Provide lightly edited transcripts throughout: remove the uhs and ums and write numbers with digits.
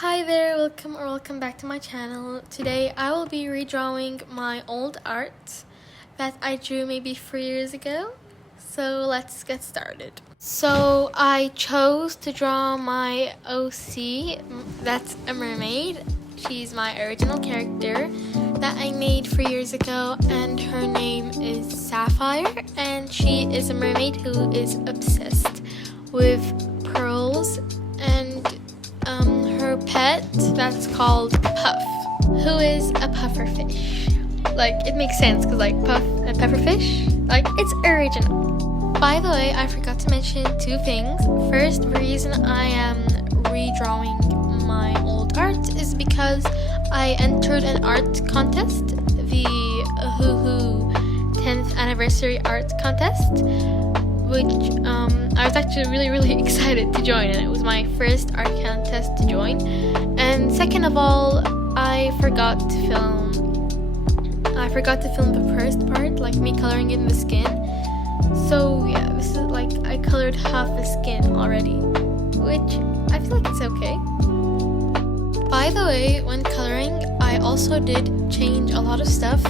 Hi there, welcome back to my channel. Today I will be redrawing my old art that I drew maybe 4 years ago. So let's get started. So I chose to draw my OC, that's a mermaid. She's my original character that I made 4 years ago, and her name is Sapphire, and she is a mermaid who is obsessed with pearls, and her pet, that's called Puff, who is a puffer fish. Like, it makes sense because like puff and puffer fish, like, it's original. By the way, I forgot to mention two things. First, the reason I am redrawing my old art is because I entered an art contest, the Hoo 10th anniversary art contest, which I was actually really excited to join, and it was my first art contest to join. And second of all, I forgot to film the first part, like me coloring in the skin. So yeah, this is like I colored half the skin already, which I feel like it's okay. By the way, when coloring, I also did change a lot of stuff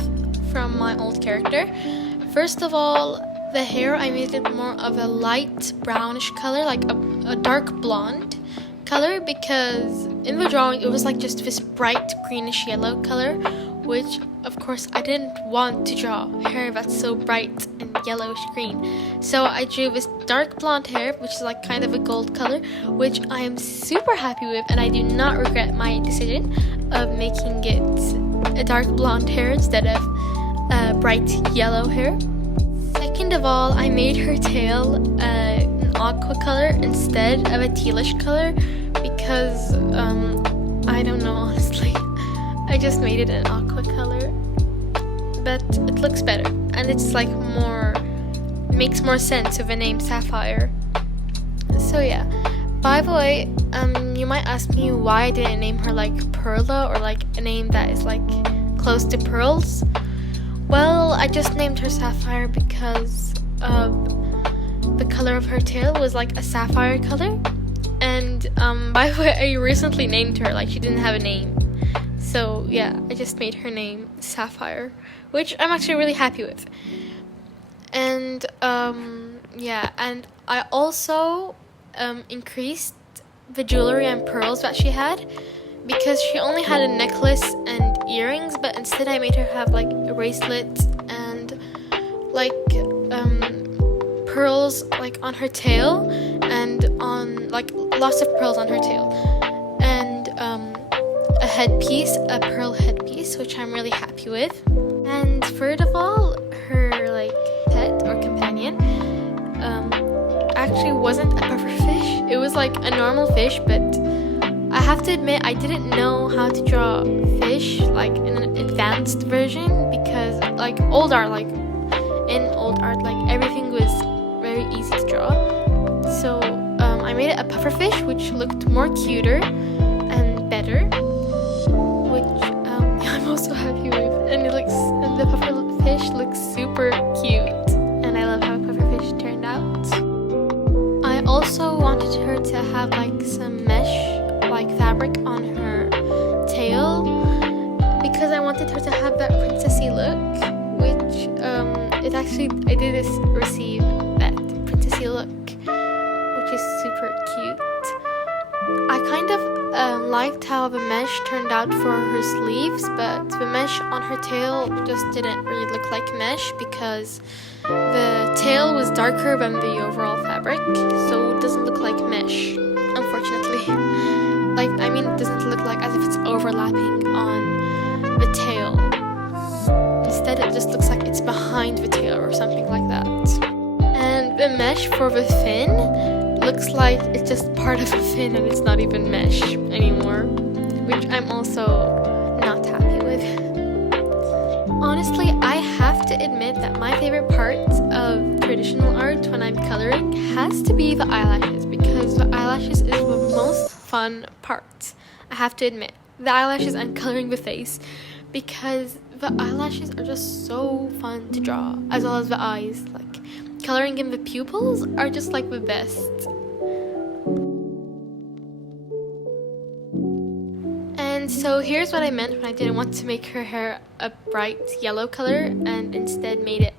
from my old character. First of all, the hair, I made it more of a light brownish color, like a dark blonde color, because in the drawing it was like just this bright greenish yellow color, which of course I didn't want to draw hair that's so bright and yellowish green. So I drew this dark blonde hair, which is like kind of a gold color, which I am super happy with, and I do not regret my decision of making it a dark blonde hair instead of bright yellow hair. Second of all, I made her tail an aqua color instead of a tealish color because, I don't know, honestly. I just made it an aqua color, but it looks better, and it's like makes more sense with the name Sapphire. So yeah. By the way, you might ask me why I didn't name her like Perla, or like a name that is like close to pearls. Well, I just named her Sapphire because the color of her tail was like a sapphire color. And by the way, I recently named her, like she didn't have a name. So yeah, I just made her name Sapphire, which I'm actually really happy with. And yeah, and I also increased the jewelry and pearls that she had, because she only had a necklace and earrings, but instead I made her have like a bracelet and like pearls like on her tail, and on like lots of pearls on her tail, and a headpiece, a pearl headpiece, which I'm really happy with. And third of all, her like pet or companion actually wasn't a puffer fish. It was like a normal fish, but I have to admit, I didn't know how to draw fish like in an advanced version, because like in old art, like everything was very easy to draw. So I made it a puffer fish, which looked more cuter and better, which I'm also happy with. And the puffer fish looks super cute, and I love how puffer fish turned out. I also wanted her to have like some mesh like fabric on her tail, because I wanted her to have that princessy look, which I did receive that princessy look, which is super cute. I kind of liked how the mesh turned out for her sleeves, but the mesh on her tail just didn't really look like mesh, because the tail was darker than the overall fabric, so it doesn't look like mesh, unfortunately. It doesn't look like as if it's overlapping on the tail. Instead, it just looks like it's behind the tail or something like that. And the mesh for the fin looks like it's just part of the fin, and it's not even mesh anymore, which I'm also not happy with. Honestly, I have to admit that my favorite part of traditional art when I'm coloring has to be the eyelashes, because the eyelashes is the most fun part. I have to admit, the eyelashes and coloring the face, because the eyelashes are just so fun to draw, as well as the eyes. Like, coloring in the pupils are just like the best. And so here's what I meant when I didn't want to make her hair a bright yellow color and instead made it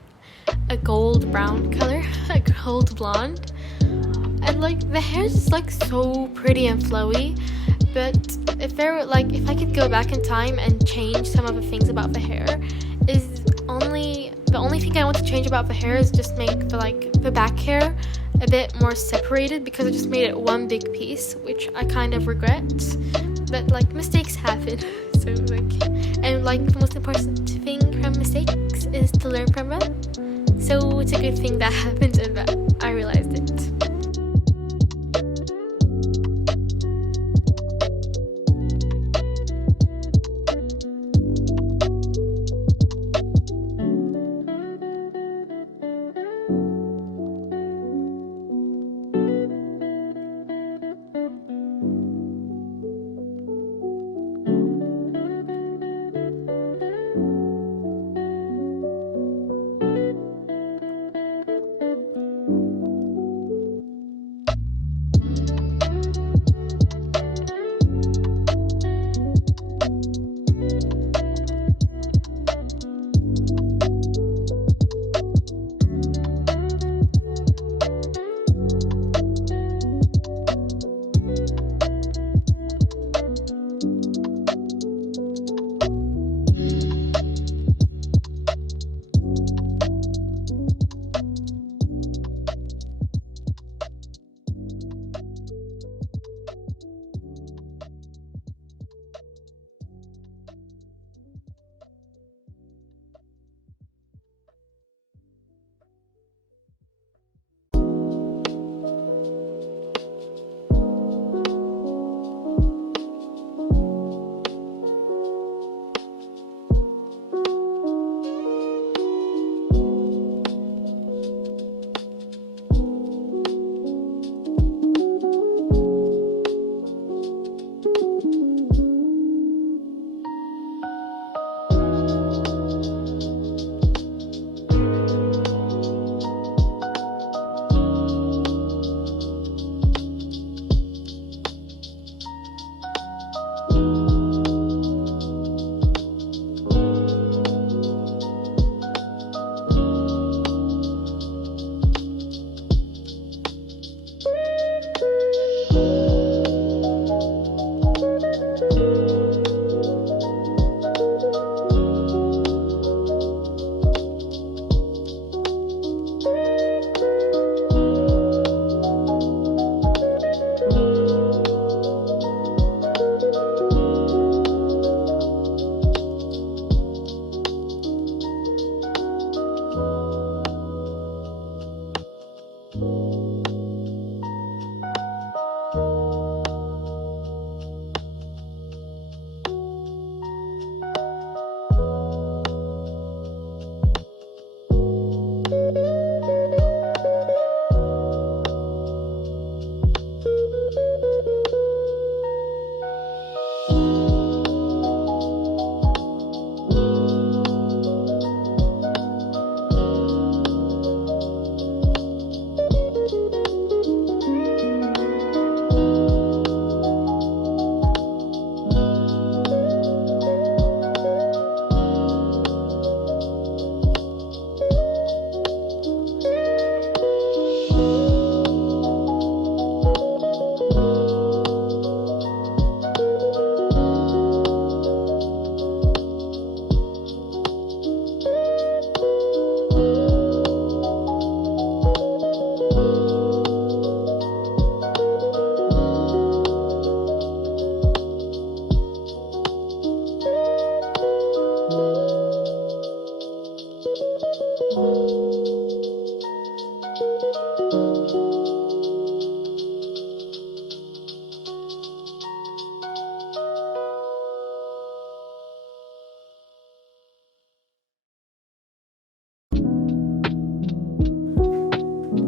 a gold brown color, a gold blonde. And like the hair is just like so pretty and flowy, but if I could go back in time and change some of the things about the hair, the only thing I want to change about the hair is just make the back hair a bit more separated, because I just made it one big piece, which I kind of regret. But like mistakes happen, so the most important thing from mistakes is to learn from them. So it's a good thing that happened and that I realized it.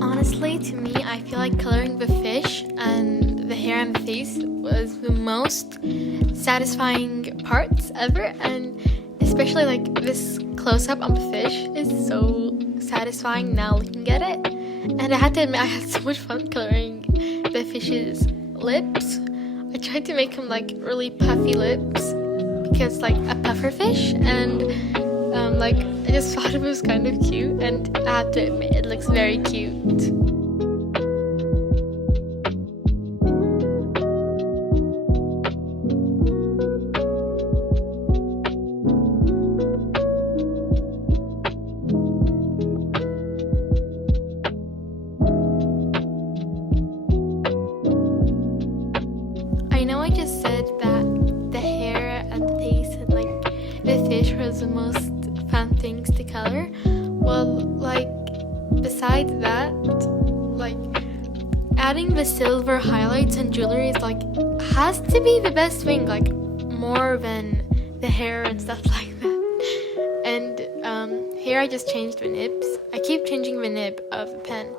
Honestly, to me, I feel like coloring the fish and the hair and the face was the most satisfying parts ever, and especially like this close-up on the fish is so satisfying now looking at it. And I had to admit, I had so much fun coloring the fish's lips. I tried to make him like really puffy lips because like a puffer fish, and like I just thought it was kind of cute, and I have to admit it looks very cute. I know I just said that the hair and the face and like the fish was the most fun things to color. Well, like besides that, like adding the silver highlights and jewelry is like has to be the best thing, like more than the hair and stuff like that. And here I just changed the nibs. I keep changing the nib of the pen.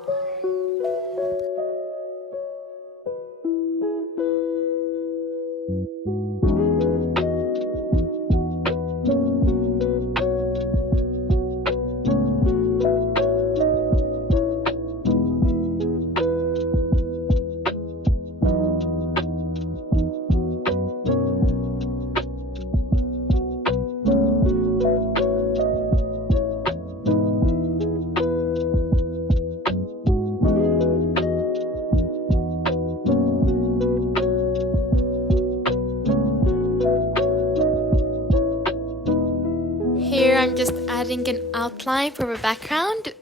Here I'm just adding an outline for the background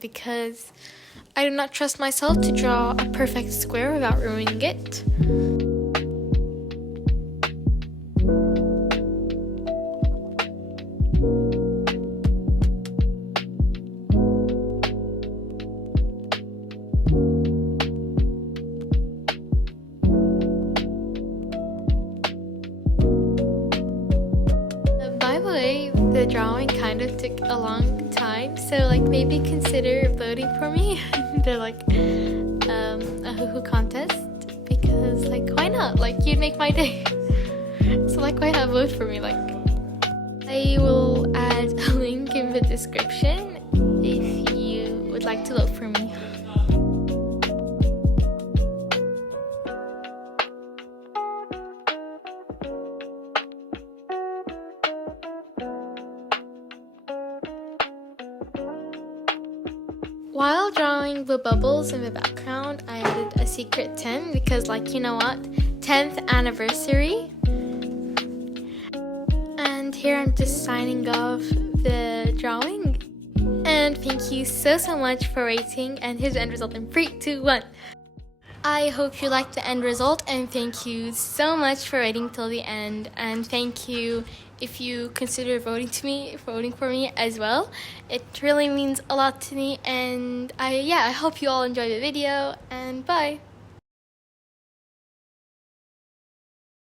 because I do not trust myself to draw a perfect square without ruining it. By the way, the drawing kind of took a long time, so like maybe consider voting for me in the like a hoo-hoo contest, because like why not? Like you'd make my day. So like why not vote for me? Like I will add a link in the description if you would like to vote for me. While drawing the bubbles in the background, I added a secret 10 because like, you know what, 10th anniversary. And here I'm just signing off the drawing. And thank you so much for rating, and here's the end result in 3, 2, 1. I hope you liked the end result, and thank you so much for waiting till the end, and thank you if you consider voting for me as well. It really means a lot to me, and I hope you all enjoy the video, and bye.